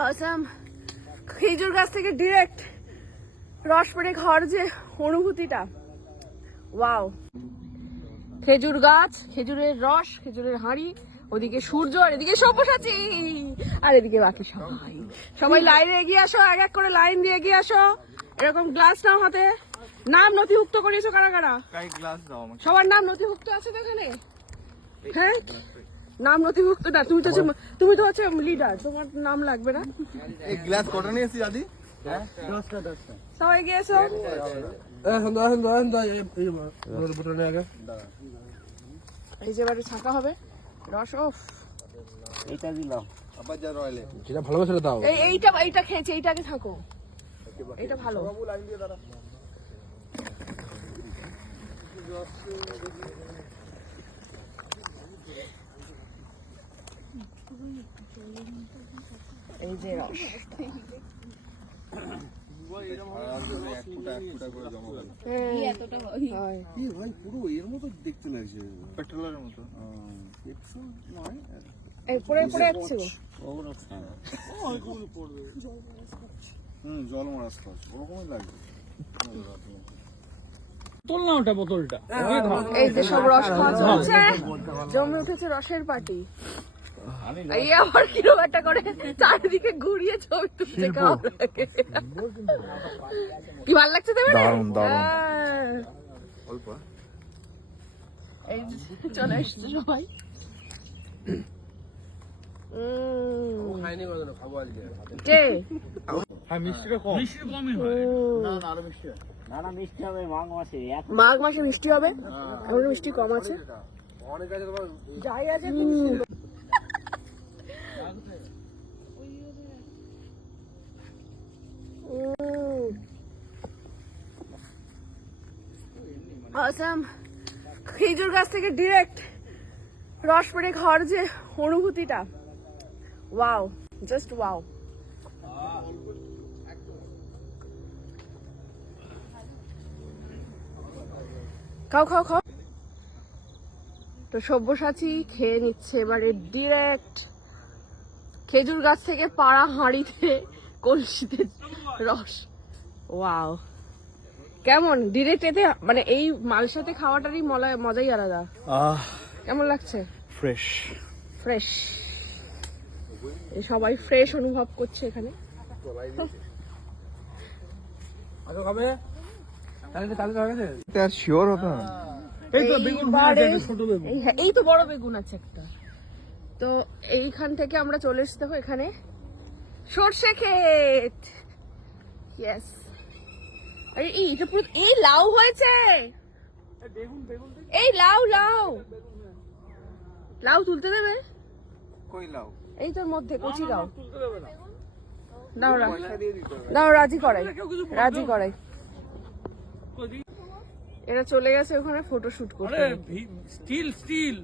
আসাম খেজুর গাছ থেকে ডিরেক্ট রস পেড়ে খাওয়ার যে অনুভূতিটা, ওয়াও। খেজুর গাছ, খেজুরের রস, খেজুরের হাঁড়ি, ওদিকে সূর্য, আর এদিকে সব্যসাচী, আর এদিকে বাকি সবাই। সবাই লাইনে এগিয়ে আসো, এক এক করে লাইন দিয়ে এগিয়ে আসো। এরকম গ্লাস নাও হাতে। নাম নথিভুক্ত করিয়েছো কারা কারা? সবার নাম নথিভুক্ত আছে তো এখানে? হ্যাঁ, নাম নথিভুক্ত না। তুমি তো হচ্ছে লিডার, তোমার নাম লাগবে না। এই গ্লাস কটা নিয়েছি দাদি? সবাই গিয়েছো? এই যে বাড়ি ছাকা হবে রস। ওফ, এটা দিলাম আবার যা রয়্যালে যেটা ভালো করে দাও। এইটা খেয়েছি, এইটাকে থাকো, এটা ভালো। এই যে রস, পুরো এর মতো দেখতে লাগছে, পেট্রোলের মতো। পেট্রোল নয়, এই পড়ে পড়ে যাচ্ছে গো। জল মারা স্কচ ওরকমই লাগবে। বোতলটা এই যে সব রস খাওয়া চলছে, জমে উঠেছে রসের পার্টি। এই আবার কিরকম একটা করে চারিদিকে ঘুরিয়ে ছবি তুলছে, কেমন লাগে? কি ভালো লাগছে দেবে? এই যে চলে এসছে সবাই। কে? মাঘ মাসে মিষ্টি হবে, এখন মিষ্টি কম আছে। যাই আছে আসাম খেজুর গাছ থেকে ডিরেক্ট রস পেড়ে খাওয়ার যে অনুভূতিটা, ওয়াও, জাস্ট ওয়াও। খাও খাও খাও। তো সব্যসাচী খেয়ে নিচ্ছে এবারে ডিরেক্ট খেজুর গাছ থেকে পাড়া হাঁড়িতে কলসিতে রস। ওয়াও, কেমন ডিরেক্ট এতে, মানে এই মাল সাথে খাওয়াটারই মজাই আলাদা। কেমন লাগছে? ফ্রেশ ফ্রেশ, এই সবাই ফ্রেশ অনুভব করছে এখানে। শিওর হতো না। এই তো বড় বেগুন আছে একটা। তো এইখান থেকে আমরা চলে এসতে হবে এখানে সর্ষে ক্ষেত। ইয়েস, এইটা পুরো এই লাউ হয়েছে। এই লাউ লাউ লাউ তুলতে দেবে? কই লাউ? এই তোর মধ্যে কচি লাউ। দাও দাও, রাজি করাই, রাজি করাই। এরা চলে গেছে ওখানে ফটো শুট করতে। স্টিল